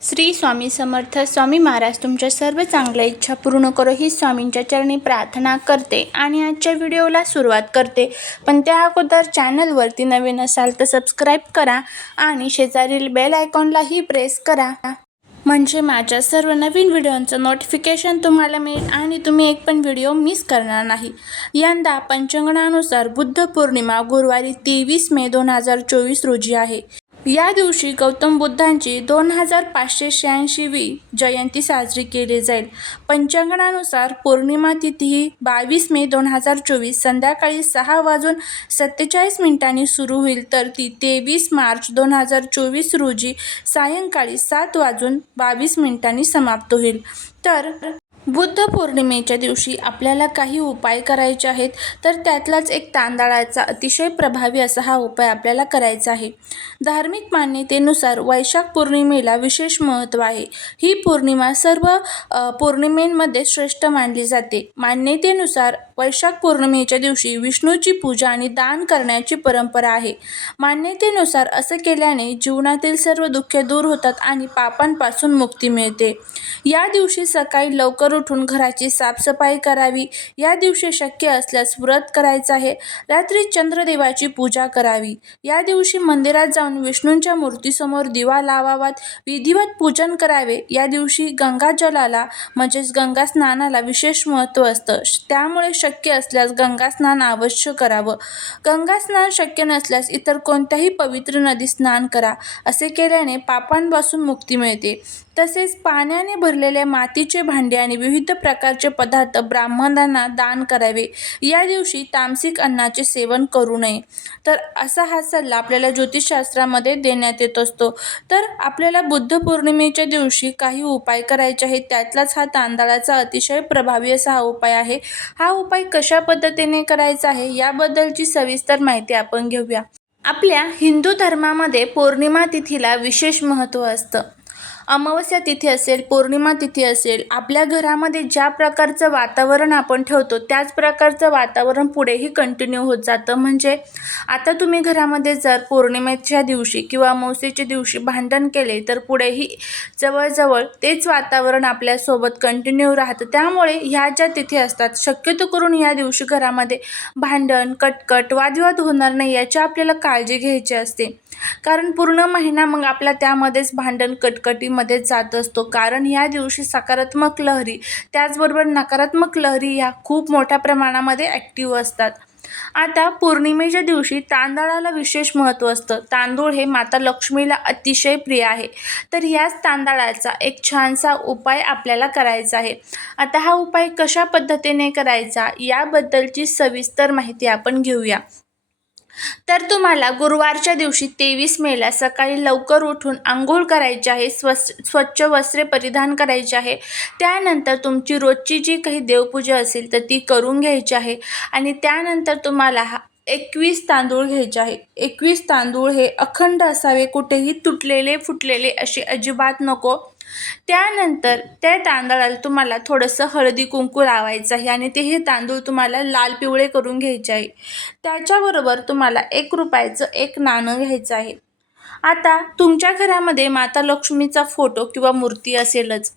श्री स्वामी समर्थ स्वामी महाराज तुमच्या सर्व चांगल्या इच्छा पूर्ण करो ही स्वामींच्या चरणी प्रार्थना करते आणि आजच्या व्हिडिओला सुरुवात करते. पण त्या अगोदर चॅनलवरती नवीन असाल तर सबस्क्राईब करा आणि शेजारील बेल आयकॉनलाही प्रेस करा. म्हणजे माझ्या सर्व नवीन व्हिडिओंचं नोटिफिकेशन तुम्हाला मिळेल आणि तुम्ही एक पण व्हिडिओ मिस करणार नाही. यंदा पंचांगणानुसार बुद्ध पौर्णिमा गुरुवारी तेवीस मे दोन हजार चोवीस रोजी आहे. या दिवशी गौतम बुद्धांची दोन हजार पाचशे शहाऐंशीवी जयंती साजरी केली जाईल. पंचांगणानुसार पौर्णिमा तिथी ही बावीस मे दोन हजार चोवीस संध्याकाळी सहा वाजून सत्तेचाळीस मिनिटांनी सुरू होईल. तर ती तेवीस मार्च दोन हजार चोवीस रोजी सायंकाळी सात वाजून बावीस मिनिटांनी समाप्त होईल. तर बुद्ध पौर्णिमेच्या दिवशी आपल्याला काही उपाय करायचे आहेत तर त्यातलाच एक तांदळाचा अतिशय प्रभावी असा हा उपाय आपल्याला करायचा आहे. धार्मिक मान्यतेनुसार वैशाख पौर्णिमेला विशेष महत्त्व आहे. ही पौर्णिमा सर्व पौर्णिमेंमध्ये श्रेष्ठ मानली जाते. मान्यतेनुसार वैशाख पौर्णिमेच्या दिवशी विष्णूची पूजा आणि दान करण्याची परंपरा आहे. मान्यतेनुसार असं केल्याने जीवनातील सर्व दुःखे दूर होतात आणि पापांपासून मुक्ती मिळते. या दिवशी सकाळी लवकर उठून घराची साफसफाई करावी. या दिवशी शक्य असल्यास व्रत करायचं आहे. रात्री चंद्रदेवाची पूजा करावी. या दिवशी मंदिरात जाऊन विष्णूंच्या मूर्तीसमोर दिवा लावावात. विधिवत पूजन करावे. या दिवशी गंगाजलाला म्हणजेच गंगा स्नानाला विशेष महत्त्व असतं. त्यामुळे शक्य असल्यास गंगा स्नान अवश्य करावं. गंगा स्नान शक्य नसल्यास इतर कोणत्याही पवित्र नदीत स्नान करा असे केल्याने पापांपासून मुक्ती मिळते. तसेच पाण्याने भरलेले मातीचे भांडे आणि विविध प्रकारचे पदार्थ ब्राह्मणांना दान करावे. या दिवशी तामसिक अन्नाचे सेवन करू नये. तर असा हा सल्ला आपल्याला ज्योतिषशास्त्रामध्ये देण्यात येत असतो. तर आपल्याला बुद्ध पौर्णिमेच्या दिवशी काही उपाय करायचे आहेत त्यातलाच हा तांदळाचा अतिशय प्रभावी असा हा उपाय आहे. हा उपाय कशा पद्धतीने करायचा आहे याबद्दलची सविस्तर माहिती आपण घेऊया. आपल्या हिंदू धर्मामध्ये पौर्णिमा तिथीला विशेष महत्त्व असतं. अमावस्या तिथी असेल पौर्णिमा तिथी असेल आपल्या घरामध्ये ज्या प्रकारचं वातावरण आपण ठेवतो त्याच प्रकारचं वातावरण पुढेही कंटिन्यू होत जातं. म्हणजे आता तुम्ही घरामध्ये जर पौर्णिमेच्या दिवशी किंवा अमावस्येच्या दिवशी भांडण केले तर पुढेही जवळजवळ तेच वातावरण आपल्यासोबत कंटिन्यू राहतं. त्यामुळे ह्या ज्या तिथी असतात शक्यतो करून या दिवशी घरामध्ये भांडण कटकट वादविवाद होणार नाही याची आपल्याला काळजी घ्यायची असते. कारण पूर्ण महिना मग आपला त्यामध्येच भांडण कटकटी लहरीमध्ये जात असतो. कारण या दिवशी सकारात्मक लहरी त्याचबरोबर नकारात्मक लहरी ह्या खूप मोठ्या प्रमाणामध्ये ॲक्टिव्ह असतात. आता पौर्णिमेच्या दिवशी तांदळाला विशेष महत्त्व असतं. तांदूळ हे माता लक्ष्मीला अतिशय प्रिय आहे. तर याच तांदळाचा एक छानसा उपाय आपल्याला करायचा आहे. आता हा उपाय कशा पद्धतीने करायचा? याबद्दलची सविस्तर माहिती आपण घेऊया. तर तुम्हाला गुरुवारच्या दिवशी तेवीस मेला सकाळी लवकर उठून आंघोळ करायची आहे स्वस् स्वच्छ वस्त्रे परिधान करायची आहे. त्यानंतर तुमची रोजची जी काही देवपूजा असेल तर ती करून घ्यायची आहे. आणि त्यानंतर तुम्हाला हा एकवीस तांदूळ घ्यायचे आहे. एकवीस तांदूळ हे अखंड असावे कुठेही तुटलेले फुटलेले असे अजिबात नको. त्यानंतर त्या तांदळाला तुम्हाला थोडंसं हळदी कुंकू लावायचं आहे आणि ते हे तांदूळ तुम्हाला लाल पिवळे करून घ्यायचे आहे. त्याच्याबरोबर तुम्हाला एक रुपयाचं एक नाणं घ्यायचं आहे. आता तुमच्या घरामध्ये माता लक्ष्मीचा फोटो किंवा मूर्ती असेलच.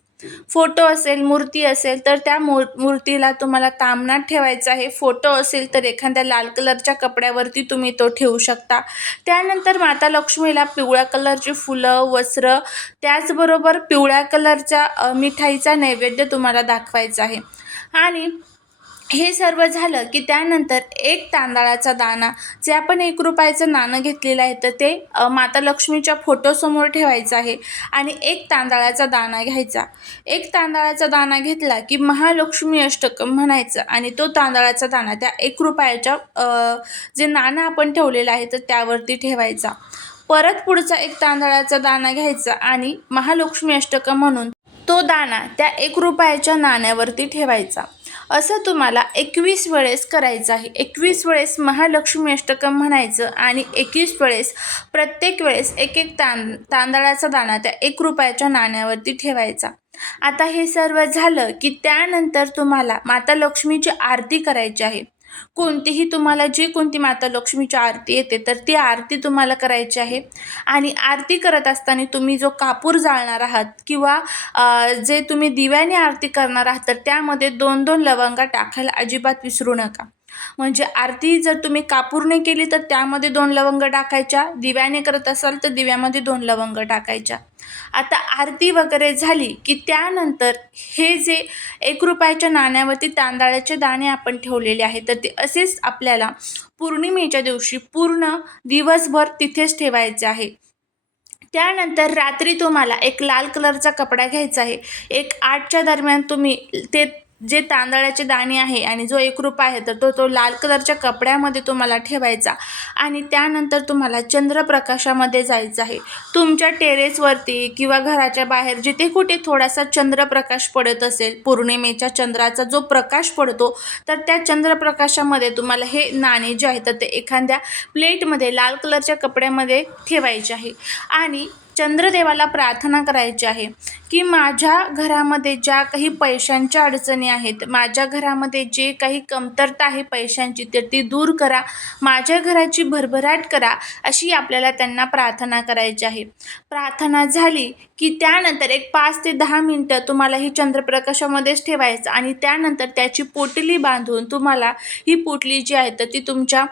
फोटो असेल मूर्ती असेल तर त्या मूर मूर्तीला तुम्हाला तामणात ठेवायचा आहे. फोटो असेल तर एखाद्या लाल कलरच्या कपड्यावरती तुम्ही तो ठेवू शकता. त्यानंतर माता लक्ष्मीला पिवळ्या कलरची फुलं वस्त्र त्याचबरोबर पिवळ्या कलरच्या मिठाईचा नैवेद्य तुम्हाला दाखवायचा आहे. आणि हे सर्व झालं की त्यानंतर एक तांदळाचा दाणा जे आपण एक रुपयाचं नाणं घेतलेलं आहे तर ते माता लक्ष्मीच्या फोटोसमोर ठेवायचं आहे आणि एक तांदळाचा दाणा घ्यायचा. एक तांदळाचा दाणा घेतला की महालक्ष्मी अष्टकम म्हणायचं आणि तो तांदळाचा दाणा त्या एक रुपयाच्या जे नाणं आपण ठेवलेलं आहे तर त्यावरती ठेवायचा. परत पुढचा एक तांदळाचा दाणा घ्यायचा आणि महालक्ष्मी अष्टकम म्हणून तो दाणा त्या एक रुपयाच्या नाण्यावरती ठेवायचा. असं तुम्हाला एकवीस वेळेस करायचं आहे. एकवीस वेळेस महालक्ष्मी अष्टकम म्हणायचं आणि एकवीस वेळेस प्रत्येक वेळेस एक एक तां तांदळाचा दाणा त्या एक रुपयाच्या नाण्यावरती ठेवायचा. आता हे सर्व झालं की त्यानंतर तुम्हाला माता लक्ष्मीची आरती करायची आहे. कोणतीही तुम्हाला जी कोणती माता लक्ष्मीची आरती येते तर ती आरती तुम्हाला करायची आहे. आणि आरती करत असताना तुम्ही जो कापूर जाळणार आहात किंवा जे तुम्ही दिव्याने आरती करणार आहात तर त्यामध्ये दोन दोन लवंगा टाकायला अजिबात विसरू नका. म्हणजे आरती जर तुम्ही कापूरने केली तर त्यामध्ये दोन लवंग टाकायच्या. दिव्याने करत असाल तर दिव्यामध्ये दोन लवंग टाकायच्या. आता आरती वगैरे झाली की त्यानंतर हे जे एक रुपयाच्या नाण्यावरती तांदळाचे दाणे आपण ठेवलेले आहेत तर ते असेच आपल्याला पौर्णिमेच्या दिवशी पूर्ण दिवसभर तिथेच ठेवायचे आहे. त्यानंतर रात्री तुम्हाला एक लाल कलरचा कपडा घ्यायचा आहे. एक आठच्या दरम्यान तुम्ही ते जे तांदळाचे दाणे आहे आणि जो एक रूप आहे तर तो तो लाल कलरच्या कपड्यामध्ये तुम्हाला ठेवायचा. आणि त्यानंतर तुम्हाला चंद्रप्रकाशामध्ये जायचं आहे. तुमच्या टेरेसवरती किंवा घराच्या बाहेर जिथे कुठे थोडासा चंद्रप्रकाश पडत असेल पौर्णिमेच्या चंद्राचा जो प्रकाश पडतो तर त्या चंद्रप्रकाशामध्ये तुम्हाला हे नाणे जे आहे तर ते एखाद्या प्लेटमध्ये लाल कलरच्या कपड्यामध्ये ठेवायचे आहे. आणि चंद्रदेवाला प्रार्थना करायची आहे की माझ्या घरामध्ये ज्या काही पैशांच्या अडचणी आहेत माझ्या घरामध्ये जे काही कमतरता आहे पैशांची तर ती दूर करा माझ्या घराची भरभराट करा अशी आपल्याला त्यांना प्रार्थना करायची आहे. प्रार्थना झाली की त्यानंतर एक पाच ते दहा मिनटं तुम्हाला ही चंद्रप्रकाशामध्येच ठेवायचं आणि त्यानंतर त्याची पोटली बांधून तुम्हाला ही पोटली जी आहे तर ती तुमच्या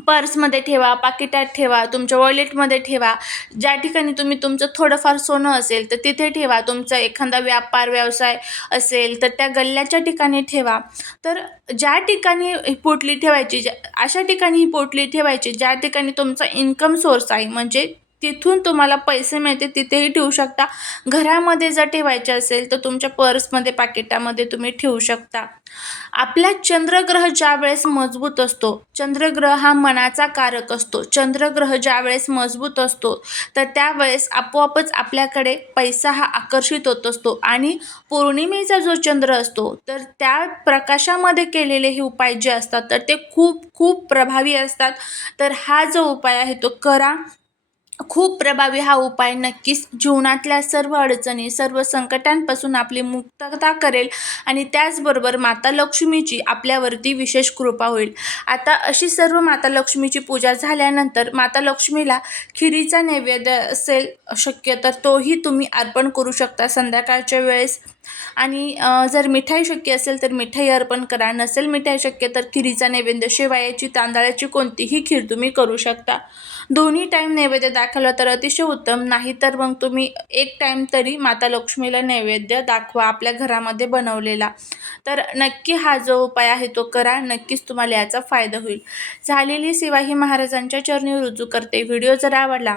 पर्समध्ये ठेवा पाकिटात ठेवा तुमच्या वॉलेटमध्ये ठेवा. ज्या ठिकाणी तुम्ही तुमचं थोडंफार सोनं असेल तर तिथे ठेवा. तुमचा एखादा व्यापार व्यवसाय असेल तर त्या गल्ल्याच्या ठिकाणी ठेवा. तर ज्या ठिकाणी ही पोटली ठेवायची ज्या अशा ठिकाणी ही पोटली ठेवायची ज्या ठिकाणी तुमचा इन्कम सोर्स आहे म्हणजे तिथून तुम्हाला पैसे मिळते तिथेही ठेवू शकता. घरामध्ये जर ठेवायचे असेल तर तुमच्या पर्समध्ये पाकिटामध्ये तुम्ही ठेवू शकता. आपला चंद्रग्रह ज्या वेळेस मजबूत असतो चंद्रग्रह हा मनाचा कारक असतो. चंद्रग्रह ज्या वेळेस मजबूत असतो तर त्यावेळेस आपोआपच आपल्याकडे पैसा हा आकर्षित होत असतो. आणि पौर्णिमेचा जो चंद्र असतो तर त्या प्रकाशामध्ये केलेले हे उपाय जे असतात तर ते खूप खूप प्रभावी असतात. तर हा जो उपाय आहे तो करा. खूप प्रभावी हा उपाय नक्कीच जीवनातल्या सर्व अडचणी सर्व संकटांपासून आपली मुक्तता करेल आणि त्याचबरोबर माता लक्ष्मीची आपल्यावरती विशेष कृपा होईल. आता अशी सर्व माता लक्ष्मीची पूजा झाल्यानंतर माता लक्ष्मीला खिरीचा नैवेद्य असेल शक्य तर तोही तुम्ही अर्पण करू शकता. संध्याकाळच्या वेळेस आणि जर मिठाई शक्य असेल तर मिठाई अर्पण करा. नसेल मिठाई शक्य तर खिरीचा नैवेद्य शेवायाची तांदळाची कोणतीही खीर तुम्ही करू शकता. दोन्ही टाईम नैवेद्य दाखवला तर अतिशय उत्तम. नाही तर मग तुम्ही एक टाईम तरी माता लक्ष्मीला नैवेद्य दाखवा आपल्या घरामध्ये बनवलेला. तर नक्की हा जो उपाय आहे तो करा. नक्कीच तुम्हाला याचा फायदा होईल. झालेली सेवा ही महाराजांच्या चरणी रुजू करते. व्हिडिओ जर आवडला